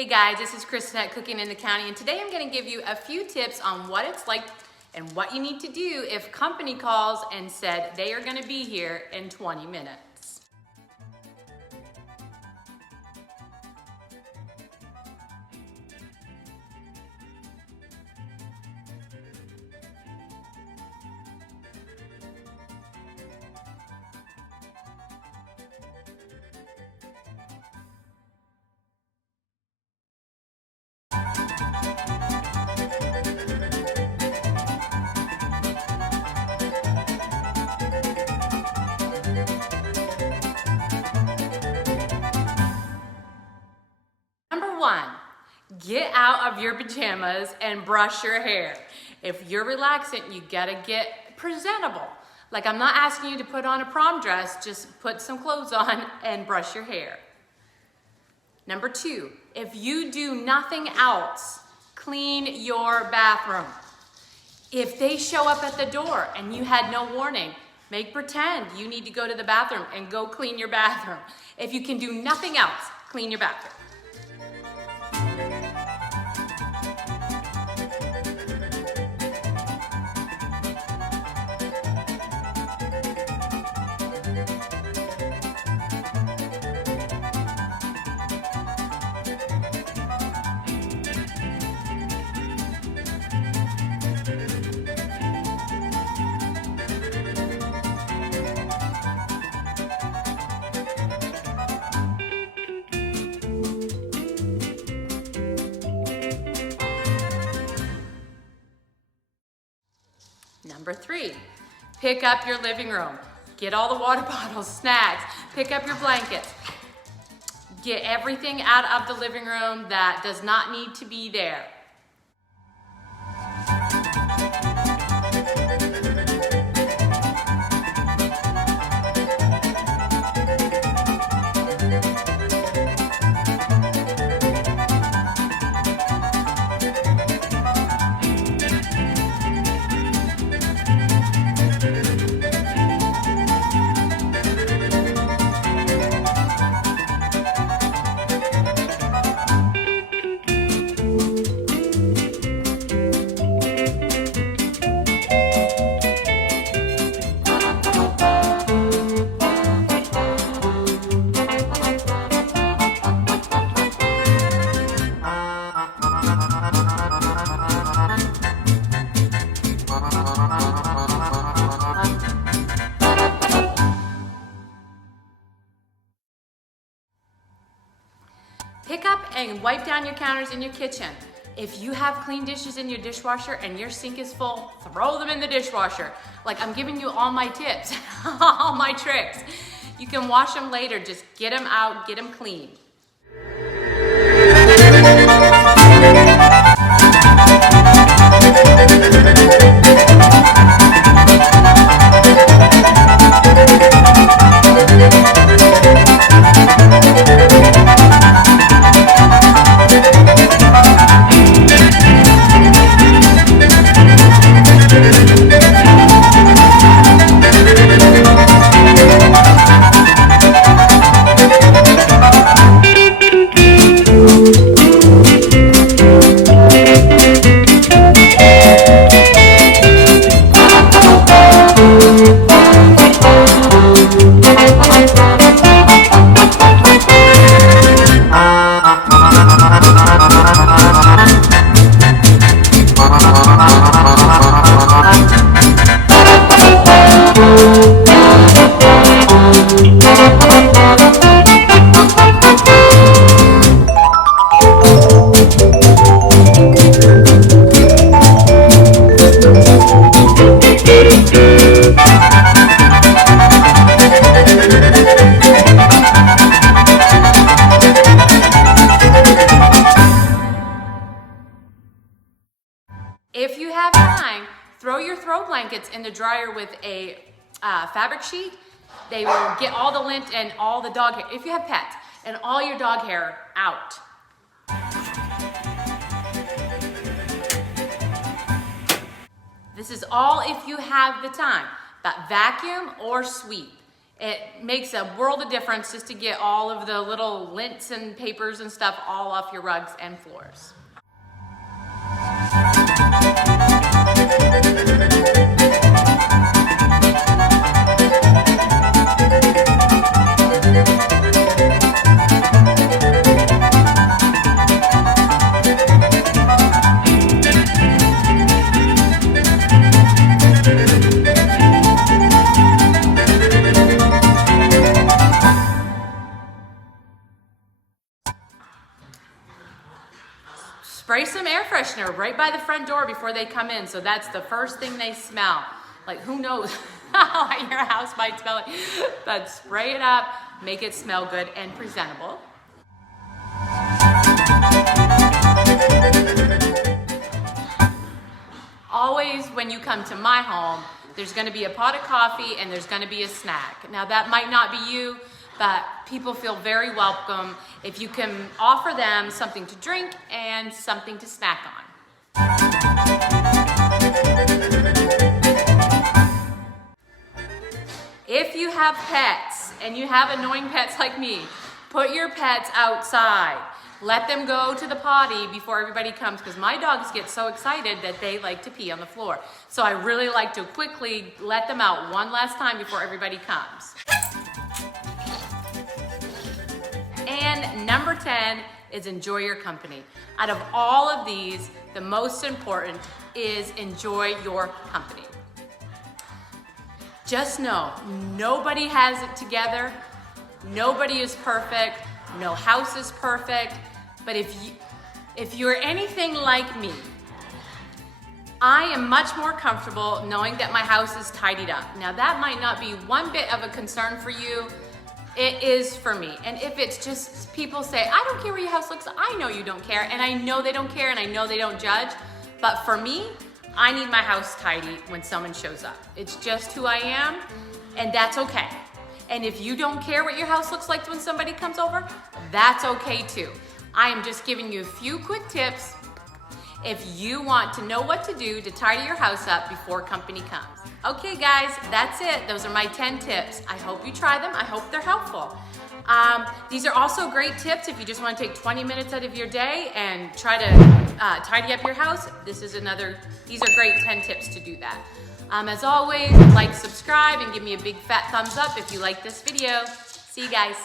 Hey guys, this is Kristen at Cooking in the County, and today I'm going to give you a few tips on what it's like and what you need to do if company calls and said they are going to be here in 20 minutes. Number one, get out of your pajamas and brush your hair. If you're relaxing, you gotta get presentable. Like, I'm not asking you to put on a prom dress, just put some clothes on and brush your hair. Number two, if you do nothing else, clean your bathroom. If they show up at the door and you had no warning, make pretend you need to go to the bathroom and go clean your bathroom. If you can do nothing else, clean your bathroom. Number three, pick up your living room. Get all the water bottles, snacks, pick up your blankets. Get everything out of the living room that does not need to be there. Pick up and wipe down your counters in your kitchen. If you have clean dishes in your dishwasher and your sink is full, throw them in the dishwasher. Like, I'm giving you all my tips, all my tricks. You can wash them later, just get them out, get them clean. If you have time, throw your throw blankets in the dryer with a fabric sheet. They will get all the lint and all the dog hair, if you have pets, and all your dog hair out. This is all if you have the time, but vacuum or sweep. It makes a world of difference just to get all of the little lints and papers and stuff all off your rugs and floors. Spray some air freshener right by the front door before they come in, so that's the first thing they smell. Like, who knows how your house might smell like, but spray it up, make it smell good and presentable. Always when you come to my home, there's gonna be a pot of coffee and there's gonna be a snack. Now that might not be you, but people feel very welcome if you can offer them something to drink and something to snack on. If you have pets and you have annoying pets like me, put your pets outside. Let them go to the potty before everybody comes, because my dogs get so excited that they like to pee on the floor. So I really like to quickly let them out one last time before everybody comes. And number 10 is enjoy your company. Out of all of these, the most important is enjoy your company. Just know, nobody has it together, nobody is perfect, no house is perfect, but if you're anything like me, I am much more comfortable knowing that my house is tidied up. Now that might not be one bit of a concern for you, it is for me. And if it's just people say, I don't care where your house looks, I know you don't care, and I know they don't care, and I know they don't judge, but for me, I need my house tidy when someone shows up. It's just who I am, and that's okay. And if you don't care what your house looks like when somebody comes over, that's okay too. I am just giving you a few quick tips if you want to know what to do to tidy your house up before company comes. Okay guys, that's it. Those are my 10 tips. I hope you try them. I hope they're helpful. These are also great tips if you just want to take 20 minutes out of your day and try to tidy up your house. These are great 10 tips to do that. As always, like, subscribe, and give me a big fat thumbs up if you like this video. See you guys.